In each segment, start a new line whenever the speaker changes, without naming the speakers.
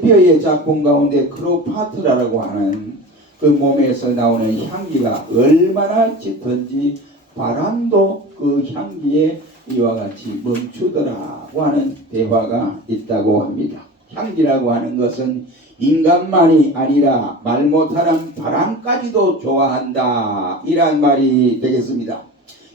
셰익스피어의 작품 가운데 크로파트라라고 하는 그 몸에서 나오는 향기가 얼마나 짙은지 바람도 그 향기에 이와 같이 멈추더라고 하는 대화가 있다고 합니다. 향기라고 하는 것은 인간만이 아니라 말 못하는 바람까지도 좋아한다. 이란 말이 되겠습니다.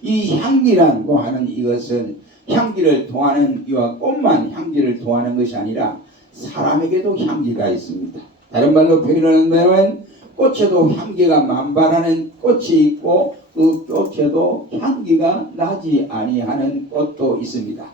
이 향기라고 하는 이것은 향기를 통하는 이와 꽃만 향기를 통하는 것이 아니라 사람에게도 향기가 있습니다. 다른 말로 표현하면 꽃에도 향기가 만발하는 꽃이 있고 그 꽃에도 향기가 나지 아니하는 꽃도 있습니다.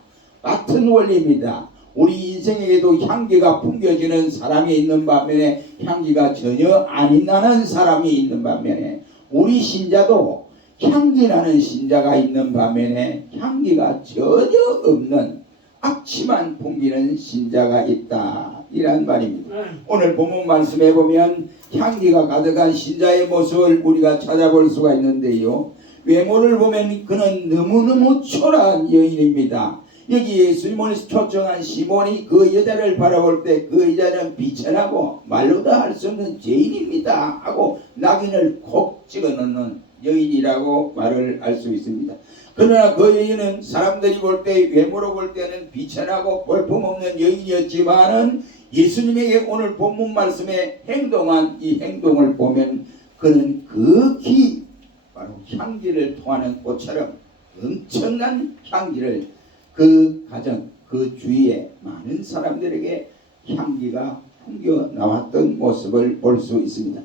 같은 원리입니다. 우리 인생에게도 향기가 풍겨지는 사람이 있는 반면에 향기가 전혀 안 나는 사람이 있는 반면에 우리 신자도 향기 나는 신자가 있는 반면에 향기가 전혀 없는 악취만 풍기는 신자가 있다. 이란 말입니다. 오늘 본문 말씀해 보면 향기가 가득한 신자의 모습을 우리가 찾아볼 수가 있는데요. 외모를 보면 그는 너무너무 초라한 여인입니다. 여기 예수님을 초청한 시몬이 그 여자를 바라볼 때 그 여자는 비천하고 말로도 할 수 없는 죄인입니다 하고 낙인을 콕 찍어놓는 여인이라고 말을 할 수 있습니다. 그러나 그 여인은 사람들이 볼 때 외모로 볼 때는 비천하고 볼품없는 여인이었지만은 예수님에게 오늘 본문 말씀에 행동한 이 행동을 보면 그는 극히 바로 향기를 통하는 꽃처럼 엄청난 향기를 그 가정, 그 주위에 많은 사람들에게 향기가 풍겨 나왔던 모습을 볼 수 있습니다.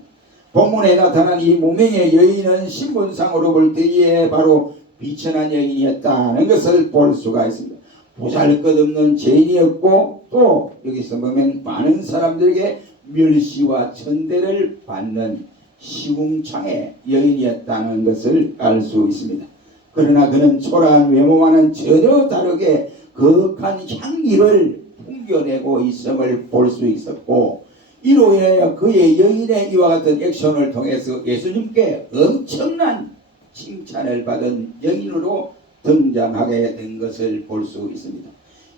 본문에 나타난 이 무명의 여인은 신분상으로 볼 때에 바로 비천한 여인이었다는 것을 볼 수가 있습니다. 보잘것없는 죄인이었고 또 여기서 보면 많은 사람들에게 멸시와 천대를 받는 시궁창의 여인이었다는 것을 알 수 있습니다. 그러나 그는 초라한 외모와는 전혀 다르게 거룩한 향기를 풍겨내고 있음을 볼 수 있었고 이로 인하여 그의 여인의 이와 같은 액션을 통해서 예수님께 엄청난 칭찬을 받은 여인으로 등장하게 된 것을 볼 수 있습니다.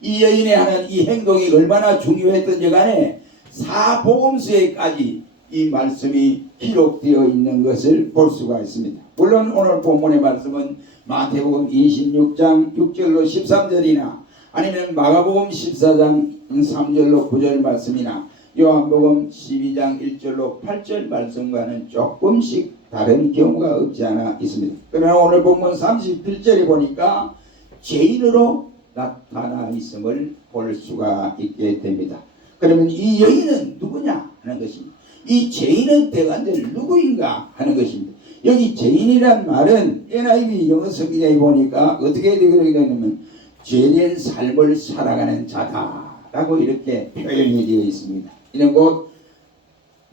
이 여인의 하는 이 행동이 얼마나 중요했던지 간에 사복음서에까지 이 말씀이 기록되어 있는 것을 볼 수가 있습니다. 물론 오늘 본문의 말씀은 마태복음 26장 6절로 13절이나 아니면 마가복음 14장 3절로 9절 말씀이나 요한복음 12장 1절로 8절 말씀과는 조금씩 다른 경우가 없지 않아 있습니다. 그러나 오늘 본문 31절에 보니까 죄인으로 나타나 있음을 볼 수가 있게 됩니다. 그러면 이 여인은 누구냐 하는 것입니다. 이 죄인은 대관절 누구인가 하는 것입니다. 여기 죄인이란 말은 NIV 영어 성경에 보니까 어떻게 되냐면 죄된 삶을 살아가는 자다라고 이렇게 표현이 되어 있습니다. 이는 곧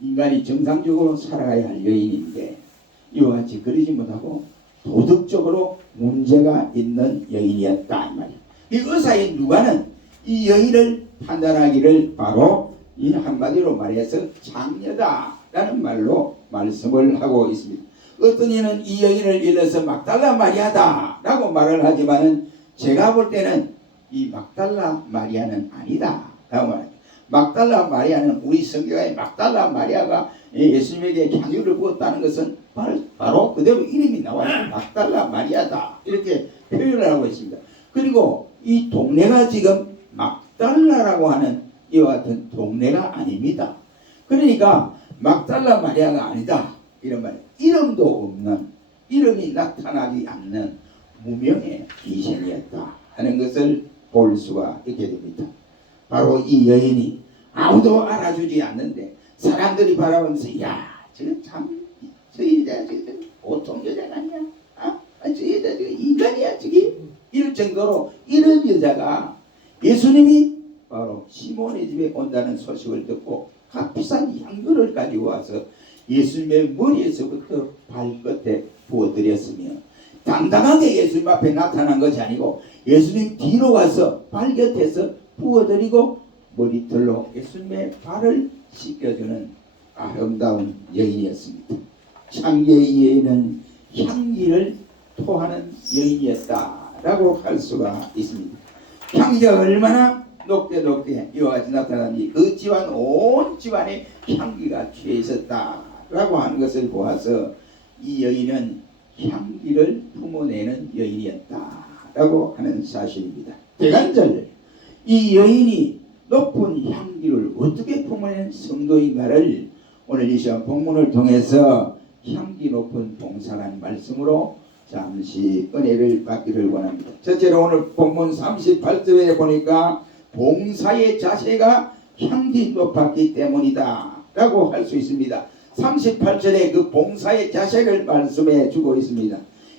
인간이 정상적으로 살아가야 할 여인인데 그러지 못하고 도덕적으로 문제가 있는 여인이었다 이 말이에요. 이 의사인 누가는 이 여인을 판단하기를 바로 이 한마디로 말해서 장녀다라는 말로 말씀을 하고 있습니다. 어떤 이는 이 여인을 일러서 막달라 마리아다라고 말을 하지만은 제가 볼 때는 이 막달라 마리아는 아니다라고 말합니다. 막달라 마리아는 우리 성경에 막달라 마리아가 예수님에게 향유를 부었다는 것은 바로, 그대로 이름이 나와요. 막달라 마리아다 이렇게 표현을 하고 있습니다. 그리고 이 동네가 지금 막달라라고 하는 이와 같은 동네가 아닙니다. 그러니까 막달라 마리아가 아니다 이런 말. 이름도 없는 이름이 나타나지 않는 무명의 귀신이었다 하는 것을 볼 수가 있게 됩니다. 바로 이 여인이 아무도 알아주지 않는데 사람들이 바라보면서 야, 저참 저 여자 저 보통 여자가 아니야. 아, 저 여자 저 인간이야 저기 이럴 정도로 이런 여자가 예수님이 바로 시몬의 집에 온다는 소식을 듣고 값비싼 향료를 가지고 와서 예수님의 머리에서부터 발끝에 부어드렸으며 당당하게 예수님 앞에 나타난 것이 아니고 예수님 뒤로 가서 발곁에서 부어드리고 머리털로 예수님의 발을 씻겨주는 아름다운 여인이었습니다. 여인은 향기를 토하는 여인이었다라고 할 수가 있습니다. 향기가 얼마나 높게 높게 이와 같이 나타나니 그 집안 온 집안에 향기가 취해 있었다라고 하는 것을 보아서 이 여인은 향기를 품어내는 여인이었다라고 하는 사실입니다. 대간절 이 여인이 높은 향기를 어떻게 품어낸 성도인가를 오늘 이 시간 본문을 통해서 향기 높은 봉사라는 말씀으로 잠시 은혜를 받기를 원합니다. 첫째로 오늘 본문 38절에 보니까 봉사의 자세가 향기 높았기 때문이다 라고 할 수 있습니다. 38절에 그 봉사의 자세를 말씀해 주고 있습니다.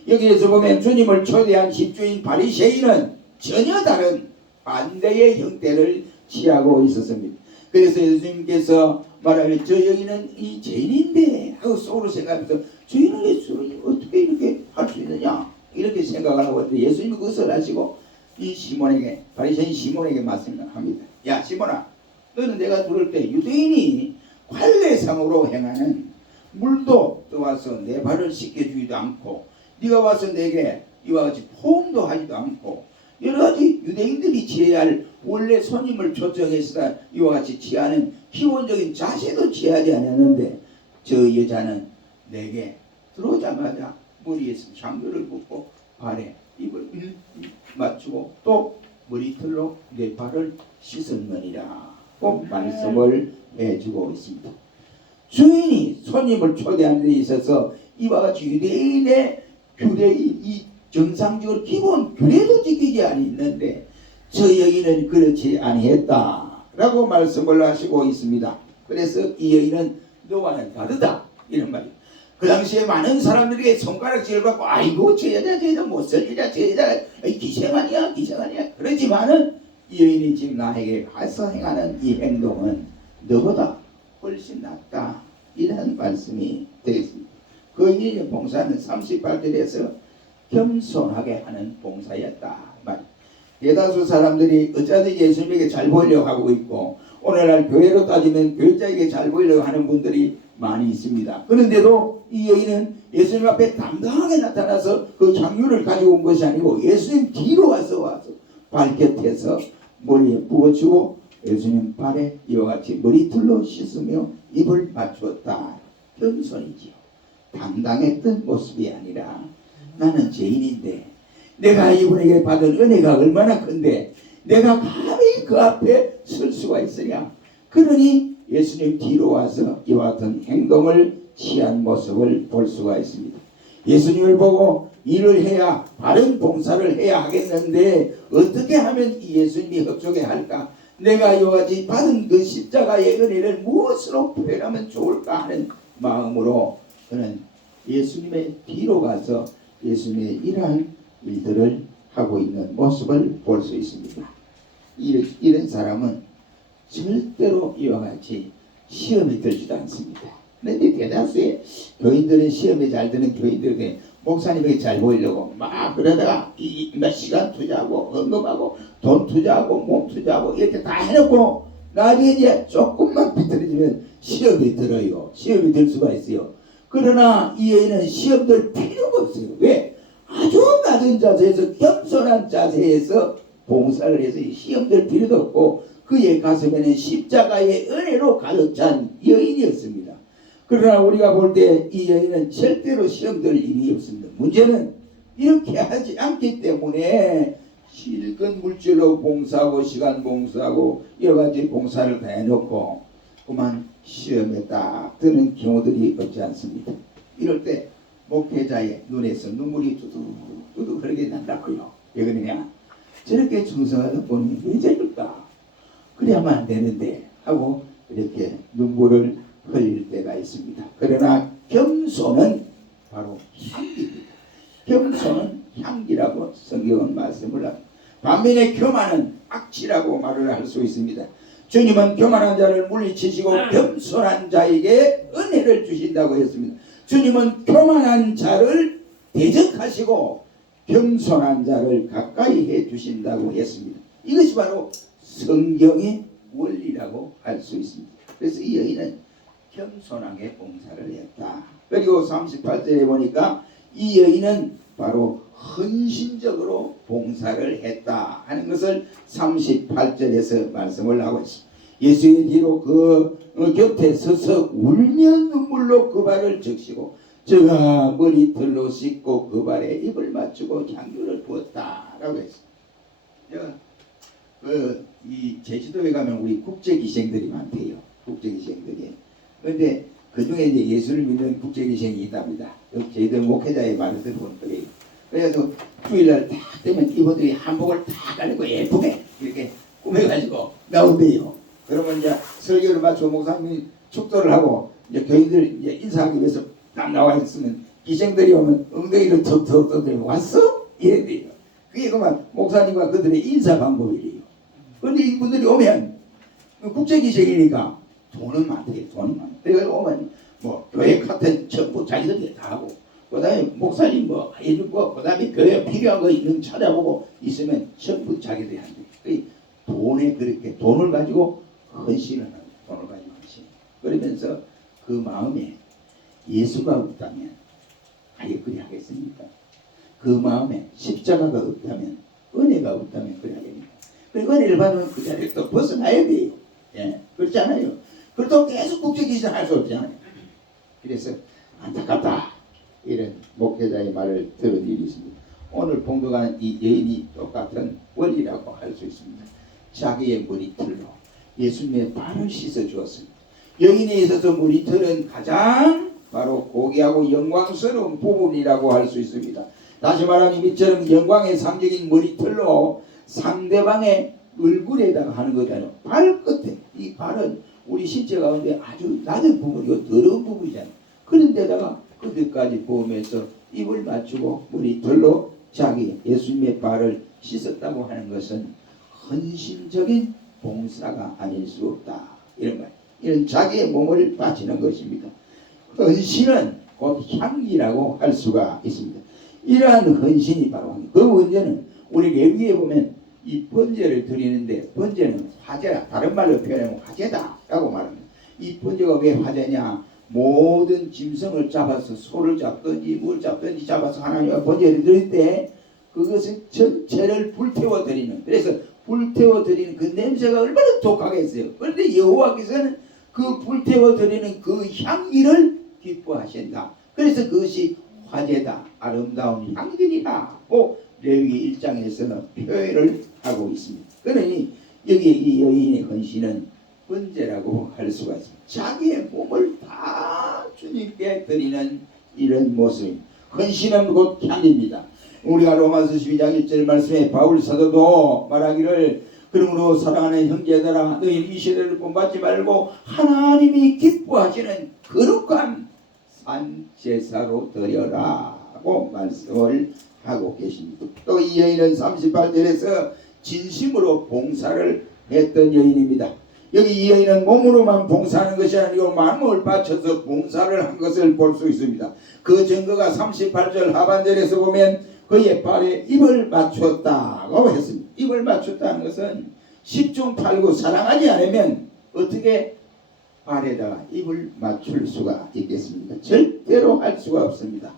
여기에서 보면 주님을 초대한 집주인 바리새인은 전혀 다른 반대의 형태를 취하고 있었습니다. 그래서 예수님께서 말하길 저 여인은 이 죄인인데 하고 속으로 생각해서 죄인은 예수를 어떻게 이렇게 할 수 있느냐? 이렇게 생각을 하고 예수님이 그것을 하시고 이 시몬에게 바리새인 시몬에게 말씀합니다. 야 시몬아 너는 내가 들을 때 유대인이 관례상으로 행하는 물도 떠와서 내 발을 씻겨주지도 않고 네가 와서 내게 이와 같이 포옹도 하지도 않고 여러 가지 유대인들이 취해야 할 원래 손님을 초청해서 이와 같이 취하는 기본적인 자세도 취하지 않았는데 저 여자는 내게 들어오자마자 머리에서 향교를 붓고 발에 입을 맞추고 또 머리털로 내 발을 씻었느니라. 꼭 말씀을 해주고 있습니다. 주인이 손님을 초대하는 데 있어서 이와 같이 유대인의 규례인 이 정상적으로 기본 규례도 지키지 않았는데 저 여인은 그렇지 아니했다 라고 말씀을 하시고 있습니다. 그래서 이 여인은 너와는 다르다 이런 말이. 그 당시에 많은 사람들에게 손가락질을 받고 아이고 저 여자 저 여자 못쓸 여자 저 여자 기생 아니야 기생 아니야 그러지만은 이 여인이 지금 나에게 가서 행하는 이 행동은 너보다 훨씬 낫다 이런 말씀이 되겠습니다. 그 여인의 봉사는 38절에서 겸손하게 하는 봉사였다 말. 대다수 사람들이 어쩌든 예수님에게 잘 보이려고 하고 있고 오늘날 교회로 따지면 교회자에게 잘 보이려고 하는 분들이 많이 있습니다. 그런데도 이 여인은 예수님 앞에 당당하게 나타나서 그 향유를 가지고 온 것이 아니고 예수님 뒤로 와서 와서 발곁에서 머리에 부어주고 예수님 발에 이와 같이 머리털로 씻으며 입을 맞추었다. 겸손이지요. 당당했던 모습이 아니라 나는 죄인인데 내가 이분에게 받은 은혜가 얼마나 큰데 내가 감히 그 앞에 설 수가 있으냐? 그러니 예수님 뒤로 와서 이와 같은 행동을 취한 모습을 볼 수가 있습니다. 예수님을 보고 일을 해야 바른 봉사를 해야 하겠는데 어떻게 하면 이 예수님이 흡족해 할까? 내가 이와 같이 받은 그 십자가의 은혜를 무엇으로 표현하면 좋을까 하는 마음으로 그는 예수님의 뒤로 가서 예수님의 이러한 일들을 하고 있는 모습을 볼 수 있습니다. 이런, 사람은 절대로 이와 같이 시험에 들지도 않습니다. 그런데 대다수의 교인들은 시험에 잘 드는 교인들에게 목사님에게 잘 보이려고 막 그러다가 이 몇 시간 투자하고 언급하고 돈 투자하고 몸 투자하고 이렇게 다 해놓고 나중에 이제 조금만 비틀어지면 시험이 들어요. 시험이 들 수가 있어요. 그러나 이 여인은 시험 들 필요가 없어요. 왜? 아주 낮은 자세에서 겸손한 자세에서 봉사를 해서 시험 들 필요도 없고 그의 가슴에는 십자가의 은혜로 가득 찬 여인이었습니다. 그러나 우리가 볼 때 이 여인은 절대로 시험 들 일이 없습니다. 문제는 이렇게 하지 않기 때문에 실컷 물질로 봉사하고 시간 봉사하고 여러 가지 봉사를 다 해놓고 그만 시험에 딱 드는 경우들이 없지 않습니다. 이럴 때 목회자의 눈에서 눈물이 두둑 두둑 흐르게 난다고요. 왜 그러냐? 저렇게 충성하는 분이 왜 저럴까? 그래야만 안 되는데 하고 이렇게 눈물을 흘릴 때가 있습니다. 그러나 겸손은 바로 향기입니다. 겸손은 향기라고 성경은 말씀을 합니다. 반면에 교만은 악취라고 말을 할 수 있습니다. 주님은 교만한 자를 물리치시고 겸손한 자에게 은혜를 주신다고 했습니다. 주님은 교만한 자를 대적하시고 겸손한 자를 가까이 해 주신다고 했습니다. 이것이 바로 성경의 원리라고 할 수 있습니다. 그래서 이 여인은 겸손하게 봉사를 했다. 그리고 38절에 보니까 이 여인은 바로 헌신적으로 봉사를 했다 하는 것을 38절에서 말씀을 하고 있습니다. 예수의 뒤로 그 어, 곁에 서서 울며 눈물로 그 발을 적시고 저가 머리 털로 씻고 그 발에 입을 맞추고 향유를 부었다라고 했습니다. 그이 제주도에 가면 우리 국제 기생들이 많대요. 국제 기생들이. 그런데 그 중에 이제 예수를 믿는 국제 기생이 있답니다. 그 저희들 목회자의 말을 들어본 거예요. 그래서 주일날 딱 되면 이분들이 한복을 다 갈고 예쁘게 이렇게 꾸며가지고 나온대요. 그러면 이제 설교를 마치고 목사님이 축도를 하고 이제 교인들 이제 인사하기 위해서 딱 나와 있으면 기생들이 오면 엉덩이를 턱턱 떠들고 왔어? 이래요. 그게 그만 목사님과 그들의 인사 방법이래요. 그런데 이분들이 오면 국제 기생이니까 돈은 많대요. 돈은 많대. 그래서 오면 뭐 교회 같은 전부 자기들이 다 하고 그 다음에 목사님 뭐 해줄 거 그다음에 교회 필요한 거 있는 찾아보고 있으면 전부 자기들이 한대. 그 돈에 그렇게 돈을 가지고 헌신을 하는 돈을 가지고 헌신. 그러면서 그 마음에 예수가 없다면 아예 그리 하겠습니까? 그 마음에 십자가가 없다면 은혜가 없다면 그리 하겠습니까? 그 은혜를 받으면 그 자리를 또 벗어나야 돼요. 예, 그렇잖아요. 그렇다고 계속 국제기신 할수 없잖아요. 그래서 안타깝다. 이런 목회자의 말을 들은 일이 있습니다. 오늘 봉독한 이 여인이 똑같은 원리라고 할 수 있습니다. 자기의 머리털로 예수님의 발을 씻어 주었습니다. 여인에 있어서 머리털은 가장 바로 고귀하고 영광스러운 부분이라고 할 수 있습니다. 다시 말하면 이처럼 영광의 상징인 머리털로 상대방의 얼굴에다가 하는 거잖아요. 발끝에 이 발은 우리 신체 가운데 아주 낮은 부분이고 더러운 부분이잖아요. 그런데다가 그들까지 보면서 입을 맞추고 머리털로 자기 예수님의 발을 씻었다고 하는 것은 헌신적인 봉사가 아닐 수 없다. 이런 말. 이런 자기의 몸을 바치는 것입니다. 헌신은 곧 향기라고 할 수가 있습니다. 이러한 헌신이 바로 그 문제는 우리 레위에 보면 이 번제를 드리는데 번제는 화제라 다른 말로 표현하면 화제다라고 말합니다. 이 번제가 왜 화제냐? 모든 짐승을 잡아서 소를 잡든지 뭘 잡든지 잡아서 하나님과 번제를 드릴 때 그것은 전체를 불태워 드리는 그래서 불태워 드리는 그 냄새가 얼마나 독하겠어요. 그런데 여호와께서는 그 불태워 드리는 그 향기를 기뻐하신다. 그래서 그것이 화제다. 아름다운 향기이라고 레위 1장에서는 표현을 하고 있습니다. 그러니 여기 이 여인의 헌신은 번제라고 할 수가 있습니다. 자기의 몸을 다 주님께 드리는 이런 모습. 헌신은 곧 향입니다. 우리가 로마서 12장 1절 말씀에 바울 사도도 말하기를 그러므로 사랑하는 형제들아 너희는 이 시대를 본받지 말고 하나님이 기뻐하시는 거룩한 산 제사로 드려라고 말씀을 하고 계십니다. 또 이 여인은 38절에서 진심으로 봉사를 했던 여인입니다. 여기 이 여인은 몸으로만 봉사하는 것이 아니고 마음을 바쳐서 봉사를 한 것을 볼 수 있습니다. 그 증거가 38절 하반절에서 보면 그의 발에 입을 맞췄다고 했습니다. 입을 맞췄다는 것은 십중팔구 사랑하지 않으면 어떻게 발에다가 입을 맞출 수가 있겠습니까? 절대로 할 수가 없습니다.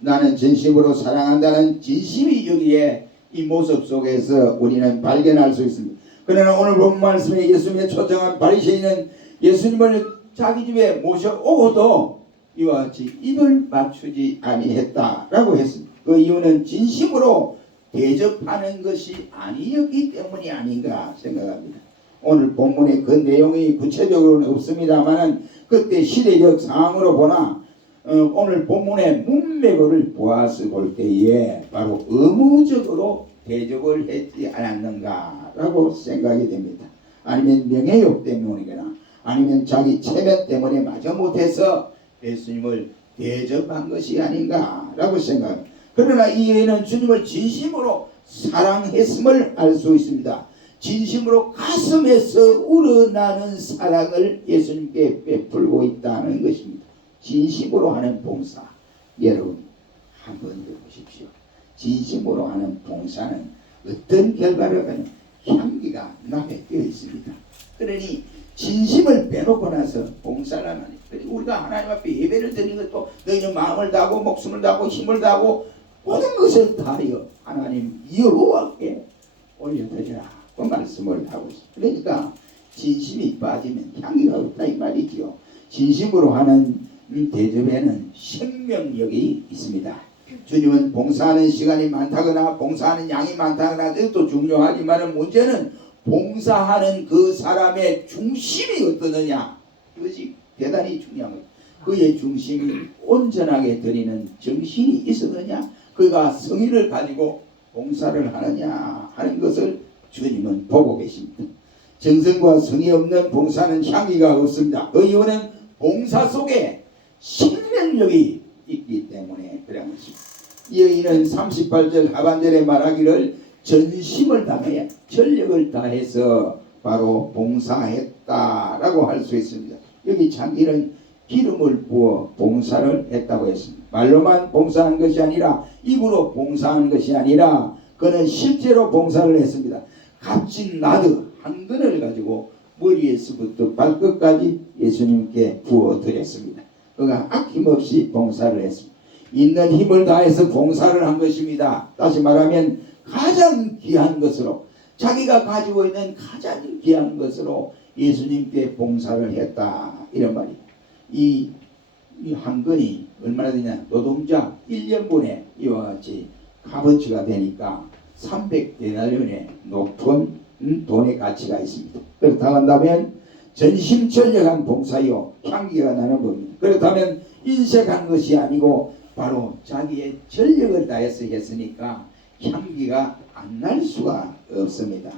나는 진심으로 사랑한다는 진심이 여기에 이 모습 속에서 우리는 발견할 수 있습니다. 그러나 오늘 본 말씀에 예수님의 초청한 바리새인은 예수님을 자기 집에 모셔오고도 이와 같이 입을 맞추지 아니했다라고 했습니다. 그 이유는 진심으로 대접하는 것이 아니었기 때문이 아닌가 생각합니다. 오늘 본문의 그 내용이 구체적으로는 없습니다만은 그때 시대적 상황으로 보나 어, 오늘 본문의 문맥을 보아서 볼 때에 바로 의무적으로 대접을 했지 않았는가라고 생각이 됩니다. 아니면 명예욕 때문이거나 아니면 자기 체면 때문에 마저 못해서 예수님을 대접한 것이 아닌가라고 생각합니다. 그러나 이 여인은 주님을 진심으로 사랑했음을 알 수 있습니다. 진심으로 가슴에서 우러나는 사랑을 예수님께 베풀고 있다는 것입니다. 진심으로 하는 봉사. 여러분, 한번 해보십시오. 진심으로 하는 봉사는 어떤 결과를 가는 향기가 나게 되어 있습니다. 그러니 진심을 빼놓고 나서 봉사를 하니 우리가 하나님 앞에 예배를 드리는 것도 너희는 마음을 다하고 목숨을 다하고 힘을 다하고 모든 것을 다하여 하나님 여호와께 올려드리라 그 말씀을 하고 있습니다. 그러니까 진심이 빠지면 향기가 없다 이 말이지요. 진심으로 하는 이 대접에는 생명력이 있습니다. 주님은 봉사하는 시간이 많다거나 봉사하는 양이 많다거나 그것도 중요하지만 문제는 봉사하는 그 사람의 중심이 어떠느냐 이것이 대단히 중요한 거예요. 그의 중심이 온전하게 드리는 정신이 있었느냐 그가 성의를 가지고 봉사를 하느냐 하는 것을 주님은 보고 계십니다. 정성과 성의 없는 봉사는 향기가 없습니다. 그 이유는 봉사 속에 생명력이 있기 때문에 그런 것입니다. 이 여인은 38절 하반절에 말하기를 전심을 다해 전력을 다해서 바로 봉사했다라고 할 수 있습니다. 여기 장기는 기름을 부어 봉사를 했다고 했습니다. 말로만 봉사한 것이 아니라 입으로 봉사한 것이 아니라 그는 실제로 봉사를 했습니다. 값진 나드 한 근을 가지고 머리에서부터 발끝까지 예수님께 부어 드렸습니다. 그가 아낌없이 봉사를 했습니다. 있는 힘을 다해서 봉사를 한 것입니다. 다시 말하면 가장 귀한 것으로 자기가 가지고 있는 가장 귀한 것으로 예수님께 봉사를 했다 이런 말이에요. 이, 이 한 건이 얼마나 되냐 노동자 1년분에 이와 같이 값어치가 되니까 300데나리온의 높은 음, 돈의 가치가 있습니다. 그렇다고 한다면 전심전력한 봉사요 향기가 나는 법입니다. 그렇다면 인색한 것이 아니고 바로 자기의 전력을 다해서 했으니까 향기가 안 날 수가 없습니다.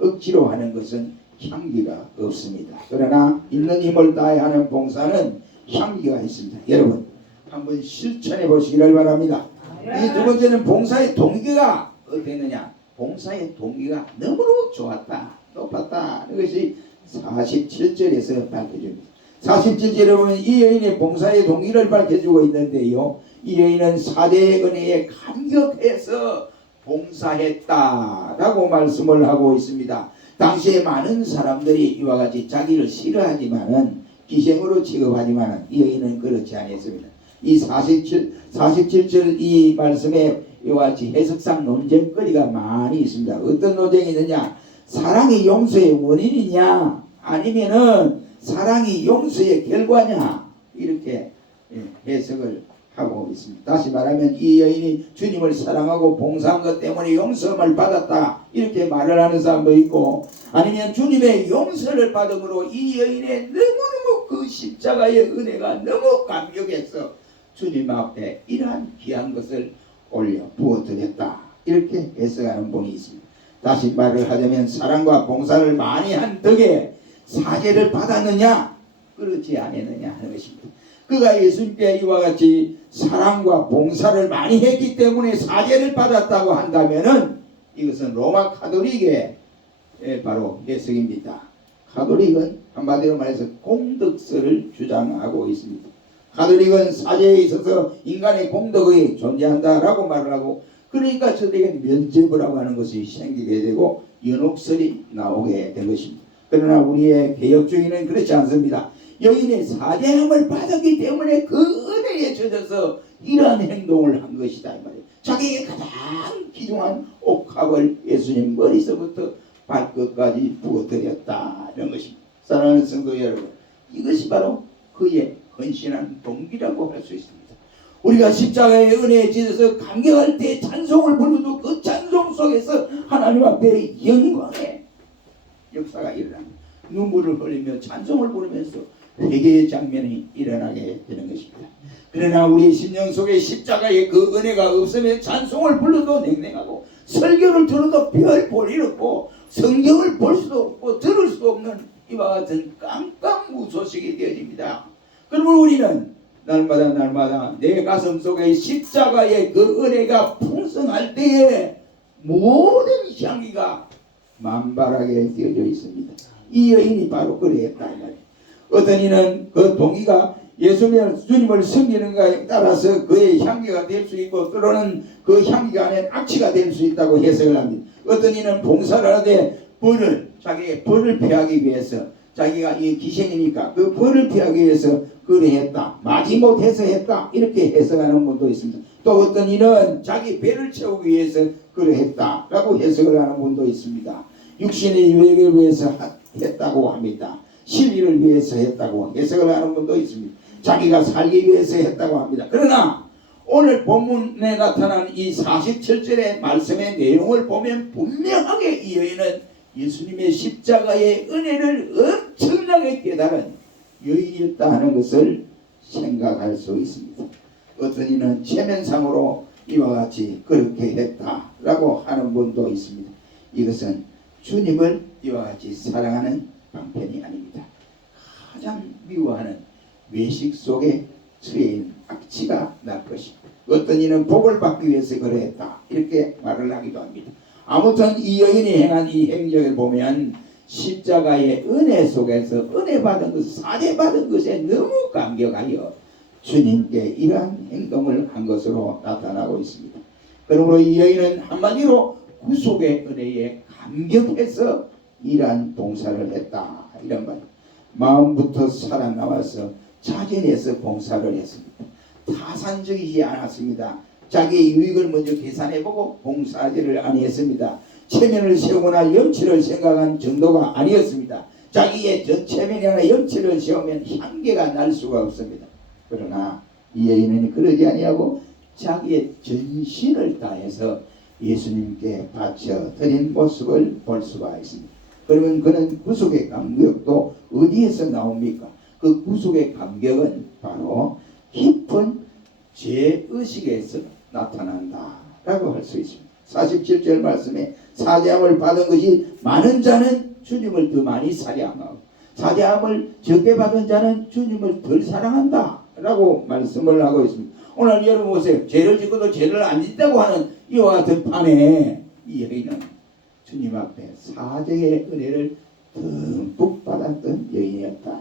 억지로 하는 것은 향기가 없습니다. 그러나 있는 힘을 다해 하는 봉사는 향기가 있습니다. 여러분 한번 실천해 보시기를 바랍니다. 이 두 번째는 봉사의 동기가 어땠느냐? 봉사의 동기가 너무너무 좋았다, 높았다. 이것이 47절에서 밝혀줍니다. 47절에 보면 이 여인의 봉사의 동기를 밝혀주고 있는데요. 이 여인은 사대의 은혜에 감격해서 봉사했다라고 말씀을 하고 있습니다. 당시에 많은 사람들이 이와 같이 자기를 싫어하지만은 기생으로 취급하지만은 이 여인은 그렇지 않았습니다. 이 47, 47절 이 말씀에 이와 같이 해석상 논쟁거리가 많이 있습니다. 어떤 논쟁이 있느냐? 사랑이 용서의 원인이냐? 아니면은 사랑이 용서의 결과냐? 이렇게 예, 해석을 하고 있습니다. 다시 말하면 이 여인이 주님을 사랑하고 봉사한 것 때문에 용서를 받았다. 이렇게 말을 하는 사람도 있고 아니면 주님의 용서를 받음으로 이 여인의 너무너무 그 십자가의 은혜가 너무 감격해서 주님 앞에 이러한 귀한 것을 올려 부어드렸다. 이렇게 해석하는 분이 있습니다. 다시 말을 하자면 사랑과 봉사를 많이 한 덕에 사죄를 받았느냐? 그렇지 않았느냐 하는 것입니다. 그가 예수님께 이와 같이 사랑과 봉사를 많이 했기 때문에 사죄를 받았다고 한다면은 이것은 로마 카톨릭의 예, 바로 해석입니다. 카톨릭은 한마디로 말해서 공덕서를 주장하고 있습니다. 카톨릭은 사죄에 있어서 인간의 공덕이 존재한다라고 말을 하고 그러니까 저들에게 면죄부라고 하는 것이 생기게 되고 연옥설이 나오게 된 것입니다. 그러나 우리의 개혁주의는 그렇지 않습니다. 여인의 사죄함을 받았기 때문에 그 은혜에 젖어서 이러한 행동을 한 것이다 이 말이에요. 자기의 가장 귀중한 옥합을 예수님 머리서부터 발끝까지 부어드렸다 이런 것입니다. 사랑하는 성도 여러분, 이것이 바로 그의 헌신한 동기라고 할 수 있습니다. 우리가 십자가의 은혜에 젖어서 감격할 때 찬송을 부르도 그 찬송 속에서 하나님 앞에 영광의 역사가 일어납니다. 눈물을 흘리며 찬송을 부르면서 회개의 장면이 일어나게 되는 것입니다. 그러나 우리 심령 속에 십자가의 그 은혜가 없으면 찬송을 불러도 냉랭하고 설교를 들어도 별 볼일 없고 성경을 볼 수도 없고 들을 수도 없는 이와 같은 깜깜무소식이 되어집니다. 그러면 우리는 날마다 날마다 내 가슴 속에 십자가의 그 은혜가 풍성할 때에 모든 향기가 만발하게 되어져 있습니다. 이 여인이 바로 그랬다 이 말이에요. 어떤 이는 그 동기가 예수님을 주님을 섬기는 것에 따라서 그의 향기가 될 수 있고 때로는 그 향기가 아닌 악취가 될 수 있다고 해석을 합니다. 어떤 이는 봉사를 하되 벌을 자기의 벌을 피하기 위해서 자기가 이 기생이니까 그 벌을 피하기 위해서 그래 했다. 마지못해서 했다. 이렇게 해석하는 분도 있습니다. 또 어떤 이는 자기 배를 채우기 위해서 그러했다 라고 해석을 하는 분도 있습니다. 육신의 유익을 위해서 하- 했다고 합니다. 실리를 위해서 했다고 해석을 하는 분도 있습니다. 자기가 살기 위해서 했다고 합니다. 그러나 오늘 본문에 나타난 이 47절의 말씀의 내용을 보면 분명하게 이 여인은 예수님의 십자가의 은혜를 엄청나게 깨달은 여인이었다 하는 것을 생각할 수 있습니다. 어떤 이는 체면상으로 이와 같이 그렇게 했다라고 하는 분도 있습니다. 이것은 주님을 이와 같이 사랑하는 방편이 아닙니다. 가장 미워하는 외식 속에 처해인 악취가 날 것입니다. 어떤 이는 복을 받기 위해서 그러했다. 이렇게 말을 하기도 합니다. 아무튼 이 여인이 행한 이 행적을 보면 십자가의 은혜 속에서 은혜 받은 것, 사죄 받은 것에 너무 감격하여 주님께 이러한 행동을 한 것으로 나타나고 있습니다. 그러므로 이 여인은 한마디로 구속의 은혜에 감격해서 이러한 봉사를 했다. 이런 말. 마음부터 살아나와서 자진해서 봉사를 했습니다. 타산적이지 않았습니다. 자기의 유익을 먼저 계산해보고 봉사하지를 아니했습니다. 체면을 세우거나 염치를 생각한 정도가 아니었습니다. 자기의 저 체면이나 염치를 세우면 향기가 날 수가 없습니다. 그러나 이 여인은 그러지 아니하고 자기의 전신을 다해서 예수님께 바쳐 드린 모습을 볼 수가 있습니다. 그러면 그는 구속의 감격도 어디에서 나옵니까? 그 구속의 감격은 바로 깊은 죄의식에서 나타난다라고 할 수 있습니다. 47절 말씀에 사죄함을 받은 것이 많은 자는 주님을 더 많이 사랑하고 사죄함을 적게 받은 자는 주님을 덜 사랑한다 라고 말씀을 하고 있습니다. 오늘 여러분 보세요. 죄를 짓고도 죄를 안 짓다고 하는 이와 같은 판에 이 여인은 주님 앞에 사죄의 은혜를 듬뿍 받았던 여인이었다.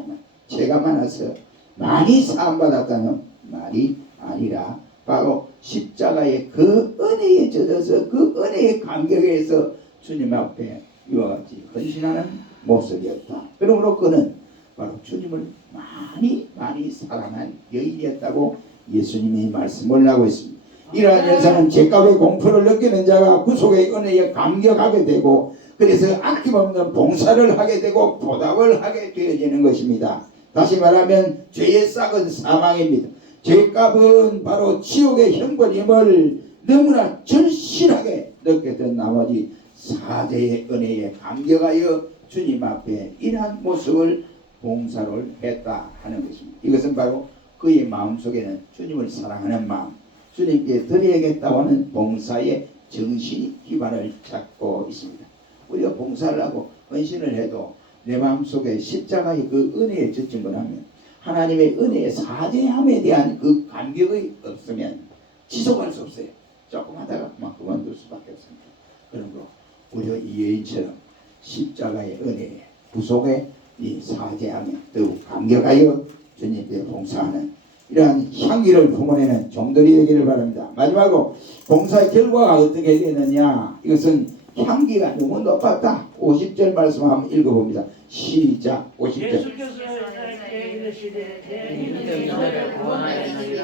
죄가 많아서 많이 사함받았다는 말이 아니라 바로 십자가의 그 은혜에 젖어서 그 은혜의 감격에 서 주님 앞에 이와 같이 헌신하는 모습이었다. 그러므로 그는 바로 주님을 많이 많이 사랑한 여인이었다고 예수님이 말씀을 하고 있습니다. 이러한 현상은 죄값의 공포를 느끼는 자가 구속의 은혜에 감격하게 되고 그래서 아낌없는 봉사를 하게 되고 보답을 하게 되어지는 것입니다. 다시 말하면 죄의 싹은 사망입니다. 죄값은 바로 지옥의 형벌임을 너무나 절실하게 느꼈던 나머지 사제의 은혜에 감격하여 주님 앞에 이러한 모습을 봉사를 했다 하는 것입니다. 이것은 바로 그의 마음속에는 주님을 사랑하는 마음, 주님께 드려야겠다고 하는 봉사의 정신이 기반을 찾고 있습니다. 우리가 봉사를 하고 헌신을 해도 내 마음속에 십자가의 그 은혜에 젖힌 거라면 하나님의 은혜의 사죄함에 대한 그 감격이 없으면 지속할 수 없어요. 조금 하다가 막 그만둘 수밖에 없습니다. 그러므로 우리가 이 여인처럼 십자가의 은혜에 구속에 이 사죄함에 더욱 감격하여 주님께 봉사하는 이러한 향기를 품어내는 종들이 되기를 바랍니다. 마지막으로 봉사의 결과가 어떻게 되느냐 이것은 향기가 너무 높았다. 50절 말씀 한번 읽어봅니다. 시작 50절
예수께서 이스라엘에게 이르시되 대인들을 구원하시니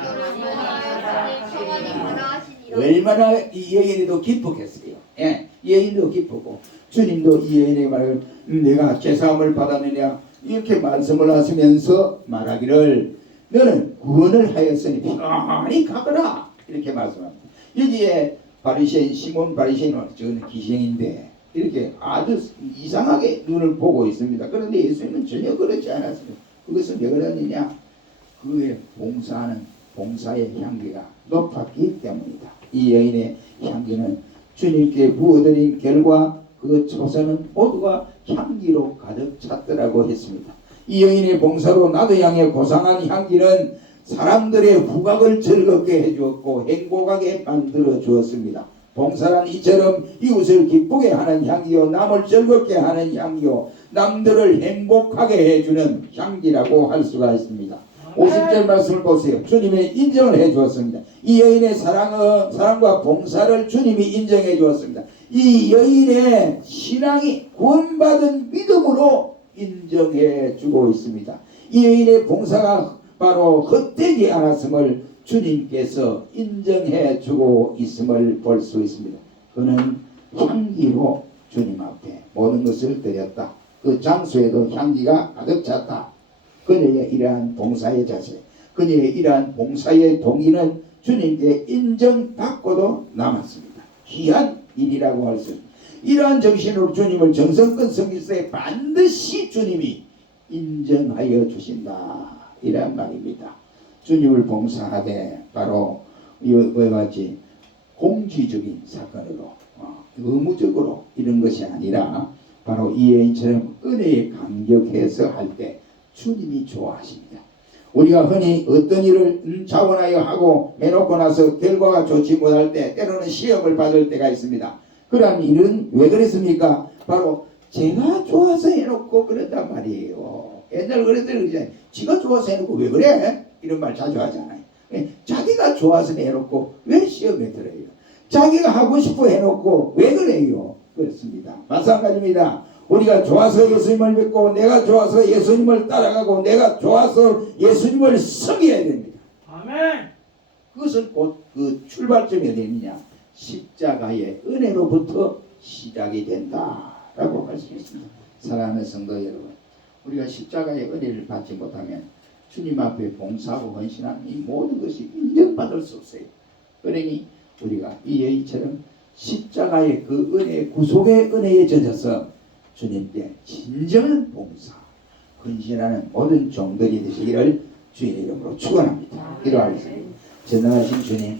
얼마나 이 여인이도 기쁘겠어요. 예, 이 여인도 기쁘고 주님도 이 여인에게 말을 음, 내가 죄사함을 받았느냐 이렇게 말씀을 하시면서 말하기를 너는 구원을 하였으니 편히 가거라 이렇게 말씀합니다. 여기에 바리새인 시몬 바리새인은 저는 기생인데 이렇게 아주 이상하게 눈을 보고 있습니다. 그런데 예수님은 전혀 그렇지 않았습니다. 그것은 왜 그러느냐? 그의 봉사하는 봉사의 향기가 높았기 때문이다. 이 여인의 향기는 주님께 부어드린 결과 그 초선은 모두가 향기로 가득 찼더라고 했습니다. 이 여인의 봉사로 나도 향해 고상한 향기는 사람들의 후각을 즐겁게 해주었고 행복하게 만들어 주었습니다. 봉사란 이처럼 이웃을 기쁘게 하는 향기요 남을 즐겁게 하는 향기요 남들을 행복하게 해주는 향기라고 할 수가 있습니다. 50절 말씀을 보세요. 주님이 인정을 해 주었습니다. 이 여인의 사랑은 사랑과 봉사를 주님이 인정해 주었습니다. 이 여인의 신앙이 구원받은 믿음으로 인정해 주고 있습니다. 이 여인의 봉사가 바로 헛되지 않았음을 주님께서 인정해 주고 있음을 볼 수 있습니다. 그는 향기로 주님 앞에 모든 것을 드렸다. 그 장소에도 향기가 가득 찼다. 그녀의 이러한 봉사의 자세, 그녀의 이러한 봉사의 동의는 주님께 인정받고도 남았습니다. 귀한 일이라고 할 수 있습니다. 이러한 정신으로 주님을 정성껏 섬길 때 반드시 주님이 인정하여 주신다. 이란 말입니다. 주님을 봉사하되 바로 이와 같이 공지적인 사건으로 어, 의무적으로 이런 것이 아니라 바로 이 여인처럼 은혜에 감격해서 할 때 주님이 좋아하십니다. 우리가 흔히 어떤 일을 음, 자원하여 하고 해놓고 나서 결과가 좋지 못할 때 때로는 시험을 받을 때가 있습니다. 그러한 일은 왜 그랬습니까? 바로 제가 좋아서 해놓고 그런단 말이에요. 옛날 그랬더니 그러잖아요. 지가 좋아서 해놓고 왜 그래? 이런 말 자주 하잖아요. 예, 자기가 좋아서 해놓고 왜 시험에 들어요? 자기가 하고 싶어 해놓고 왜 그래요? 그렇습니다. 마찬가지입니다. 우리가 좋아서 예수님을 믿고 내가 좋아서 예수님을 따라가고 내가 좋아서 예수님을 섬겨야 됩니다.
아멘.
그것은 곧 그 출발점이 어디냐? 십자가의 은혜로부터 시작이 된다라고 할 수 있습니다. 사랑하는 성도 여러분, 우리가 십자가의 은혜를 받지 못하면 주님 앞에 봉사하고 헌신한 이 모든 것이 인정받을 수 없어요. 그러니 우리가 이 여인처럼 십자가의 그 은혜, 구속의 은혜에 젖어서 주님께 진정한 봉사, 헌신하는 모든 종들이 되시기를 주의 이름으로 축원합니다. 기도하겠습니다. 전능하신 주님,